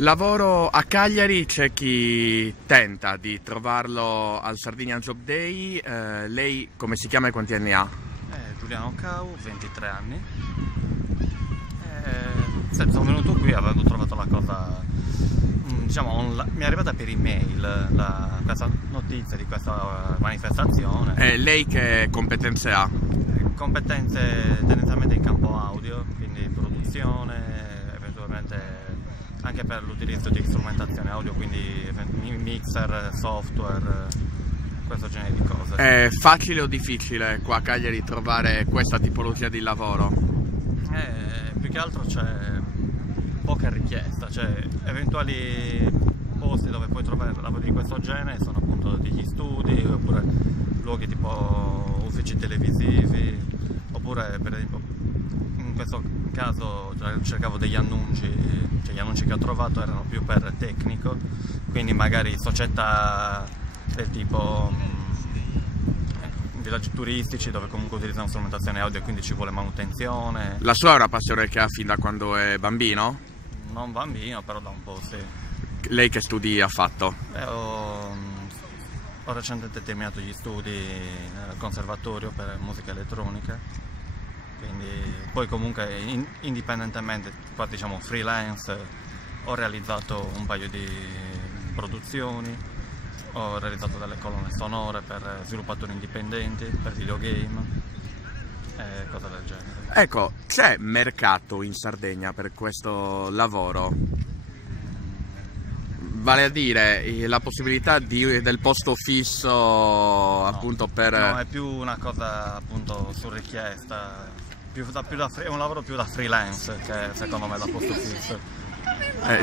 Lavoro a Cagliari, c'è chi tenta di trovarlo al Sardinia Job Day. Lei come si chiama e quanti anni ha? Giuliano Cau, 23 anni. Sono venuto qui avendo trovato la cosa, diciamo, mi è arrivata per email questa notizia di questa manifestazione. Lei che competenze ha? Competenze tendenzialmente in campo audio, quindi produzione, eventualmente anche per l'utilizzo di strumentazione audio, quindi mixer, software, questo genere di cose. È facile o difficile qua a Cagliari trovare questa tipologia di lavoro? Più che altro c'è poca richiesta, cioè eventuali posti dove puoi trovare lavori di questo genere sono appunto degli studi, oppure luoghi tipo uffici televisivi, oppure per esempio in questo caso cercavo degli annunci, cioè gli annunci che ho trovato erano più per tecnico, quindi magari società del tipo villaggi turistici dove comunque utilizzano strumentazione audio e quindi ci vuole manutenzione. La sua è una passione che ha fin da quando è bambino? Non bambino, però da un po' sì. Lei che studi ha fatto? Ho recentemente terminato gli studi nel conservatorio per musica elettronica, quindi poi comunque indipendentemente, qua diciamo freelance, ho realizzato un paio di produzioni, ho realizzato delle colonne sonore per sviluppatori indipendenti, per videogame e cose del genere. Ecco, c'è mercato in Sardegna per questo lavoro? Vale a dire la possibilità del posto fisso appunto per... No, è più una cosa appunto su richiesta, è un lavoro più da freelance che secondo me da posto fisso.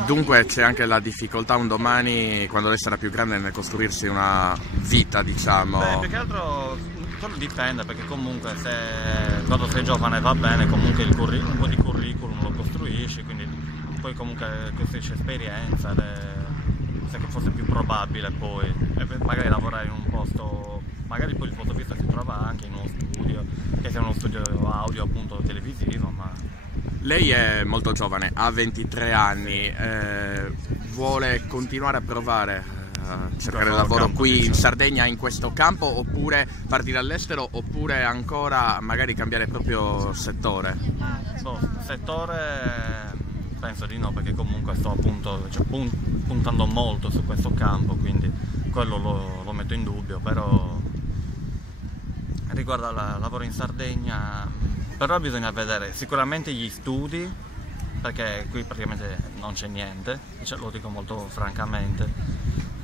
Dunque c'è anche la difficoltà un domani, quando lei sarà più grande, nel costruirsi una vita, diciamo. Beh, più che altro dipende, perché comunque quando sei giovane va bene, comunque un po' di curriculum lo costruisci, quindi poi comunque costruisci esperienza, sai che forse è più probabile poi magari lavorare in un posto, magari poi il posto fisso si trova anche in uno studio, che sia uno studio audio appunto televisivo, ma... Lei è molto giovane, ha 23 anni, vuole continuare a provare a cercare lavoro qui in Sardegna in questo campo, oppure partire all'estero, oppure ancora magari cambiare proprio settore? Settore penso di no, perché comunque sto appunto puntando molto su questo campo, quindi quello lo metto in dubbio, però riguardo al lavoro in Sardegna... Però bisogna vedere sicuramente gli studi, perché qui praticamente non c'è niente, lo dico molto francamente,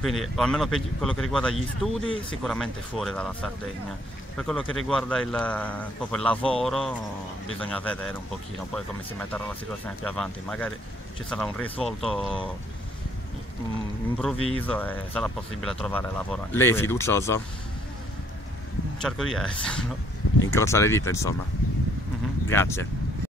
quindi almeno per quello che riguarda gli studi sicuramente fuori dalla Sardegna. Per quello che riguarda proprio il lavoro bisogna vedere un pochino poi come si metterà la situazione più avanti, magari ci sarà un risvolto improvviso e sarà possibile trovare lavoro anche Lei è qui. fiducioso? Cerco di esserlo. Incrocia le dita, insomma. Grazie.